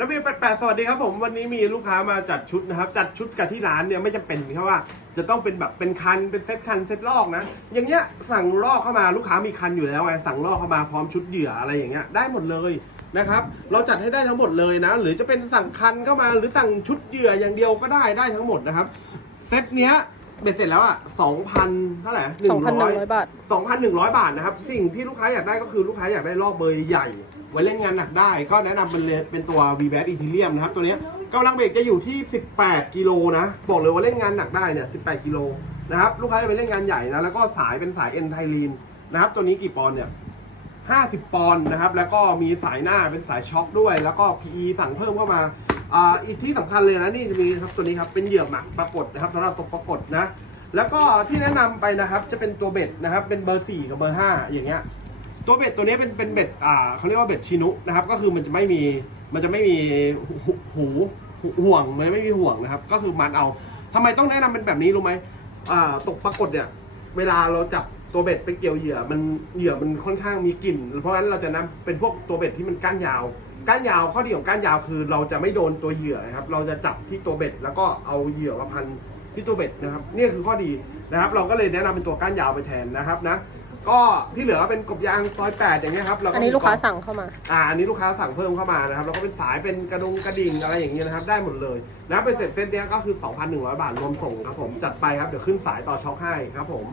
นบีแปดแปดสวัสดีครับผมวันนี้มีลูกค้ามาจัดชุดนะครับ จัดชุดกับที่ร้านเนี่ยไม่จำเป็นแค่ว่า จะต้องเป็นแบบเป็นคันเป็นเซตคันเซตลอกนะอย่างเงี้ยสั่งลอกเข้ามาลูกค้ามีคันอยู่แล้วไงสั่งลอกเข้ามาพร้อมชุดเหยื่ออะไรอย่างเงี้ยได้หมดเลยนะครับ เราจัดให้ได้ทั้งหมดเลยนะ หรือจะเป็นสั่งคันเข้ามาหรือสั่งชุดเหยื่ออย่างเดียวก็ได้ได้ทั้งหมดนะครับเซตเนี้ยเบ็ดเสร็จแล้วอะสองพันเท่าไหร่2,100บาท2,100บาทนะครับ สิ่งที่ลูกค้าอยากได้ก็คือลูกค้าอยากได้ลอกเบอร์ใหญ่ ไว้เล่นงานหนักได้ ก็แนะนำเป็นเลเป็นตัว v b a t e t h e r e u m นะครับ ตัวเนี้ยกำลังเบรกจะอยู่ที่ 18 กิโลนะ บอกเลยว่าเล่นงานหนักได้เนี่ย 18 กิโลนะครับ ลูกค้าจะไปเล่นงานใหญ่นะ แล้วก็สายเป็นสายเอ็นไทลีนนะครับ ตัวนี้กี่ปอนด์เนี่ย 50 ปอนด์นะครับ แล้วก็มีสายหน้าเป็นสายช็อคด้วย แล้วก็ PE สั่งเพิ่มเข้ามาอ่าอีกที่สำคัญเลยนะ นี่จะมีครับตัวนี้ครับ เป็นเหยื่อหมักปรากฏนะครับสำหรับตกปรากฏนะ แล้วก็ที่แนะนำไปนะครับ จะเป็นตัวเบ็ดนะครับ เป็นเบอร์ 4 กับเบอร์ 5 อย่างเงี้ย ตัวเบ็ดตัวนี้เป็นเป็นเบ็ดอ่าเขาเรียกว่าเบ็ดชินุนะครับ ก็คือมันจะไม่มีมันจะไม่มีหูห่วงมันไม่มีห่วงนะครับ ก็คือมันเอาทำไมต้องแนะนำเป็นแบบนี้รู้ไหมอ่าตกปรากฏเนี่ยเวลาเราจับตัวเบ็ดไปเกี่ยวเหยื่อมันเหยื่อมันค่อนข้างมีกลิ่น เพราะฉะนั้นเราจะนำเป็นพวกตัวเบ็ดที่มันก้านยาวก้านยาวข้อดีของก้านยาวคือ เราจะไม่โดนตัวเหยื่อนะครับ เราจะจับที่ตัวเบ็ดแล้วก็เอาเหยื่อมาพัน ที่ตัวเบ็ดนะครับนี่คือข้อดีนะครับ เราก็เลยแนะนำเป็นตัวก้านยาวไปแทนนะครับนะก็ที่เหลือก็เป็นกบยางซอยแปดอย่างเงี้ยครับเราอันนี้ลูกค้าสั่งเข้ามา อ่าอันนี้ลูกค้าสั่งเพิ่มเข้ามานะครับแล้วก็เป็นสายเป็นกระดงกระดิ่งอะไรอย่างเงี้ยนะครับได้หมดเลยนะเป็นเสร็จเซตเนี้ยก็คือ 2,100 บาทรวมส่งครับผมจัดไปครับเดี๋ยวขึ้นสายต่อช็อคให้ครับผม